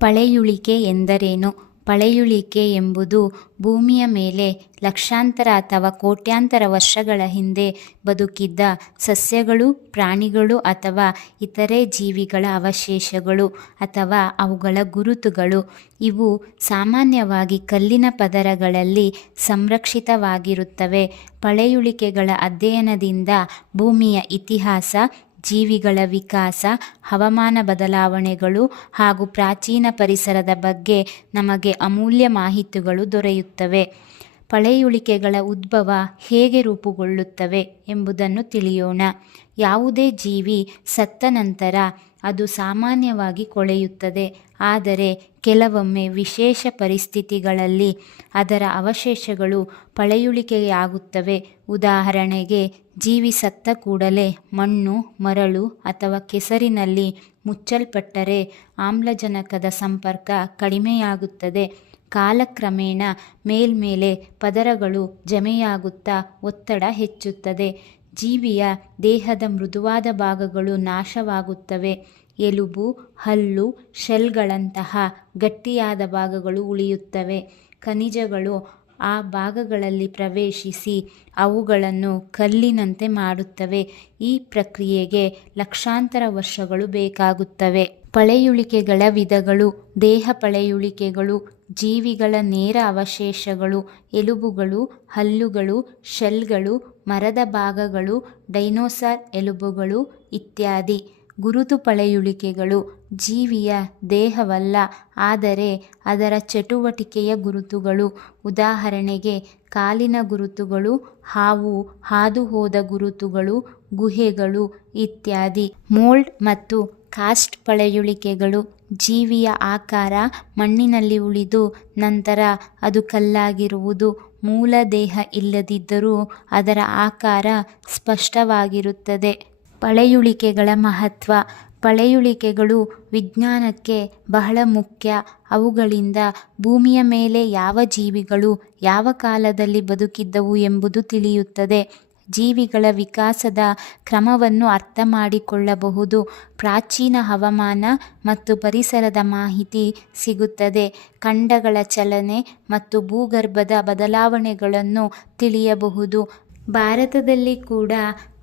ಪಳೆಯುಳಿಕೆ ಎಂದರೇನು? ಪಳೆಯುಳಿಕೆ ಎಂಬುದು ಭೂಮಿಯ ಮೇಲೆ ಲಕ್ಷಾಂತರ ಅಥವಾ ಕೋಟ್ಯಾಂತರ ವರ್ಷಗಳ ಹಿಂದೆ ಬದುಕಿದ್ದ ಸಸ್ಯಗಳು, ಪ್ರಾಣಿಗಳು ಅಥವಾ ಇತರೆ ಜೀವಿಗಳ ಅವಶೇಷಗಳು ಅಥವಾ ಅವುಗಳ ಗುರುತುಗಳು. ಇವು ಸಾಮಾನ್ಯವಾಗಿ ಕಲ್ಲಿನ ಪದರಗಳಲ್ಲಿ ಸಂರಕ್ಷಿತವಾಗಿರುತ್ತವೆ. ಪಳೆಯುಳಿಕೆಗಳ ಅಧ್ಯಯನದಿಂದ ಭೂಮಿಯ ಇತಿಹಾಸ, ಜೀವಿಗಳ ವಿಕಾಸ, ಹವಾಮಾನ ಬದಲಾವಣೆಗಳು ಹಾಗೂ ಪ್ರಾಚೀನ ಪರಿಸರದ ಬಗ್ಗೆ ನಮಗೆ ಅಮೂಲ್ಯ ಮಾಹಿತಿಗಳು ದೊರೆಯುತ್ತವೆ. ಪಳೆಯುಳಿಕೆಗಳ ಉದ್ಭವ ಹೇಗೆ ರೂಪುಗೊಳ್ಳುತ್ತವೆ ಎಂಬುದನ್ನು ತಿಳಿಯೋಣ. ಯಾವುದೇ ಜೀವಿ ಸತ್ತ ನಂತರ ಅದು ಸಾಮಾನ್ಯವಾಗಿ ಕೊಳೆಯುತ್ತದೆ. ಆದರೆ ಕೆಲವೊಮ್ಮೆ ವಿಶೇಷ ಪರಿಸ್ಥಿತಿಗಳಲ್ಲಿ ಅದರ ಅವಶೇಷಗಳು ಪಳೆಯುಳಿಕೆಯಾಗುತ್ತವೆ. ಉದಾಹರಣೆಗೆ, ಜೀವಿ ಸತ್ತ ಕೂಡಲೇ ಮಣ್ಣು, ಮರಳು ಅಥವಾ ಕೆಸರಿನಲ್ಲಿ ಮುಚ್ಚಲ್ಪಟ್ಟರೆ ಆಮ್ಲಜನಕದ ಸಂಪರ್ಕ ಕಡಿಮೆಯಾಗುತ್ತದೆ. ಕಾಲಕ್ರಮೇಣ ಮೇಲ್ಮೇಲೆ ಪದರಗಳು ಜಮೆಯಾಗುತ್ತಾ ಒತ್ತಡ ಹೆಚ್ಚುತ್ತದೆ. ಜೀವಿಯ ದೇಹದ ಮೃದುವಾದ ಭಾಗಗಳು ನಾಶವಾಗುತ್ತವೆ. ಎಲುಬು, ಹಲ್ಲು, ಶೆಲ್ಗಳಂತಹ ಗಟ್ಟಿಯಾದ ಭಾಗಗಳು ಉಳಿಯುತ್ತವೆ. ಖನಿಜಗಳು ಆ ಭಾಗಗಳಲ್ಲಿ ಪ್ರವೇಶಿಸಿ ಅವುಗಳನ್ನು ಕಲ್ಲಿನಂತೆ ಮಾಡುತ್ತವೆ. ಈ ಪ್ರಕ್ರಿಯೆಗೆ ಲಕ್ಷಾಂತರ ವರ್ಷಗಳು ಬೇಕಾಗುತ್ತವೆ. ಪಳೆಯುಳಿಕೆಗಳ ವಿಧಗಳು. ದೇಹ ಪಳೆಯುಳಿಕೆಗಳು ಜೀವಿಗಳ ನೇರ ಅವಶೇಷಗಳು, ಎಲುಬುಗಳು, ಹಲ್ಲುಗಳು, ಶೆಲ್ಗಳು, ಮರದ ಭಾಗಗಳು, ಡೈನೋಸಾರ್ ಎಲುಬುಗಳು ಇತ್ಯಾದಿ. ಗುರುತು ಪಳೆಯುಳಿಕೆಗಳು ಜೀವಿಯ ದೇಹವಲ್ಲ, ಆದರೆ ಅದರ ಚಟುವಟಿಕೆಯ ಗುರುತುಗಳು. ಉದಾಹರಣೆಗೆ, ಕಾಲಿನ ಗುರುತುಗಳು, ಹಾವು ಹಾದುಹೋದ ಗುರುತುಗಳು, ಗುಹೆಗಳು ಇತ್ಯಾದಿ. ಮೋಲ್ಡ್ ಮತ್ತು ಕಾಸ್ಟ್ ಪಳೆಯುಳಿಕೆಗಳು ಜೀವಿಯ ಆಕಾರ ಮಣ್ಣಿನಲ್ಲಿ ಉಳಿದು ನಂತರ ಅದು ಕಲ್ಲಾಗಿರುವುದು. ಮೂಲ ದೇಹ ಇಲ್ಲದಿದ್ದರೂ ಅದರ ಆಕಾರ ಸ್ಪಷ್ಟವಾಗಿರುತ್ತದೆ. ಪಳೆಯುಳಿಕೆಗಳ ಮಹತ್ವ. ಪಳೆಯುಳಿಕೆಗಳು ವಿಜ್ಞಾನಕ್ಕೆ ಬಹಳ ಮುಖ್ಯ. ಅವುಗಳಿಂದ ಭೂಮಿಯ ಮೇಲೆ ಯಾವ ಜೀವಿಗಳು ಯಾವ ಕಾಲದಲ್ಲಿ ಬದುಕಿದ್ದವು ಎಂಬುದು ತಿಳಿಯುತ್ತದೆ. ಜೀವಿಗಳ ವಿಕಾಸದ ಕ್ರಮವನ್ನು ಅರ್ಥ ಮಾಡಿಕೊಳ್ಳಬಹುದು. ಪ್ರಾಚೀನ ಹವಾಮಾನ ಮತ್ತು ಪರಿಸರದ ಮಾಹಿತಿ ಸಿಗುತ್ತದೆ. ಖಂಡಗಳ ಚಲನೆ ಮತ್ತು ಭೂಗರ್ಭದ ಬದಲಾವಣೆಗಳನ್ನು ತಿಳಿಯಬಹುದು. ಭಾರತದಲ್ಲಿ ಕೂಡ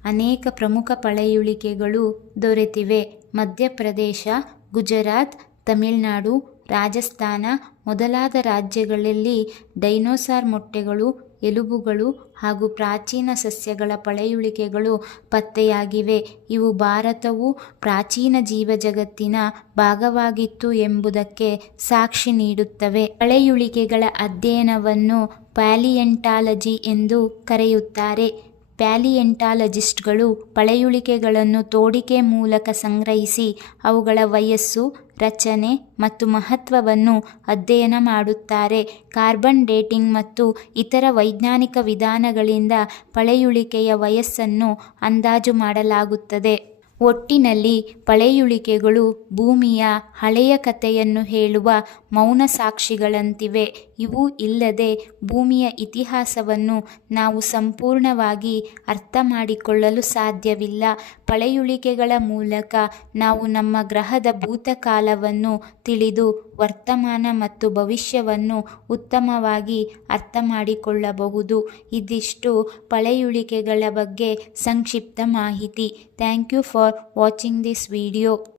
ಅನೇಕ ಪ್ರಮುಖ ಪಳೆಯುಳಿಕೆಗಳು ದೊರೆತಿವೆ. ಮಧ್ಯಪ್ರದೇಶ, ಗುಜರಾತ್, ತಮಿಳುನಾಡು, ರಾಜಸ್ಥಾನ ಮೊದಲಾದ ರಾಜ್ಯಗಳಲ್ಲಿ ಡೈನೋಸಾರ್ ಮೊಟ್ಟೆಗಳು, ಎಲುಬುಗಳು ಹಾಗೂ ಪ್ರಾಚೀನ ಸಸ್ಯಗಳ ಪಳೆಯುಳಿಕೆಗಳು ಪತ್ತೆಯಾಗಿವೆ. ಇವು ಭಾರತವು ಪ್ರಾಚೀನ ಜೀವಜಗತ್ತಿನ ಭಾಗವಾಗಿತ್ತು ಎಂಬುದಕ್ಕೆ ಸಾಕ್ಷಿ ನೀಡುತ್ತವೆ. ಪಳೆಯುಳಿಕೆಗಳ ಅಧ್ಯಯನವನ್ನು ಪ್ಯಾಲಿಯಂಟಾಲಜಿ ಎಂದು ಕರೆಯುತ್ತಾರೆ. ಪ್ಯಾಲಿಯಂಟಾಲಜಿಸ್ಟ್ಗಳು ಪಳೆಯುಳಿಕೆಗಳನ್ನು ತೋಡಿಕೆ ಮೂಲಕ ಸಂಗ್ರಹಿಸಿ ಅವುಗಳ ವಯಸ್ಸು, ರಚನೆ ಮತ್ತು ಮಹತ್ವವನ್ನು ಅಧ್ಯಯನ ಮಾಡುತ್ತಾರೆ. ಕಾರ್ಬನ್ ಡೇಟಿಂಗ್ ಮತ್ತು ಇತರ ವೈಜ್ಞಾನಿಕ ವಿಧಾನಗಳಿಂದ ಪಳೆಯುಳಿಕೆಯ ವಯಸ್ಸನ್ನು ಅಂದಾಜು ಮಾಡಲಾಗುತ್ತದೆ. ಒಟ್ಟಿನಲ್ಲಿ ಪಳೆಯುಳಿಕೆಗಳು ಭೂಮಿಯ ಹಳೆಯ ಕಥೆಯನ್ನು ಹೇಳುವ ಮೌನ ಸಾಕ್ಷಿಗಳಂತಿವೆ. ಇವು ಇಲ್ಲದೆ ಭೂಮಿಯ ಇತಿಹಾಸವನ್ನು ನಾವು ಸಂಪೂರ್ಣವಾಗಿ ಅರ್ಥ ಮಾಡಿಕೊಳ್ಳಲು ಸಾಧ್ಯವಿಲ್ಲ. ಪಳೆಯುಳಿಕೆಗಳ ಮೂಲಕ ನಾವು ನಮ್ಮ ಗ್ರಹದ ಭೂತಕಾಲವನ್ನು ತಿಳಿದು ವರ್ತಮಾನ ಮತ್ತು ಭವಿಷ್ಯವನ್ನು ಉತ್ತಮವಾಗಿ ಅರ್ಥ ಮಾಡಿಕೊಳ್ಳಬಹುದು. ಇದಿಷ್ಟು ಪಳೆಯುಳಿಕೆಗಳ ಬಗ್ಗೆ ಸಂಕ್ಷಿಪ್ತ ಮಾಹಿತಿ. Thank you for watching this video.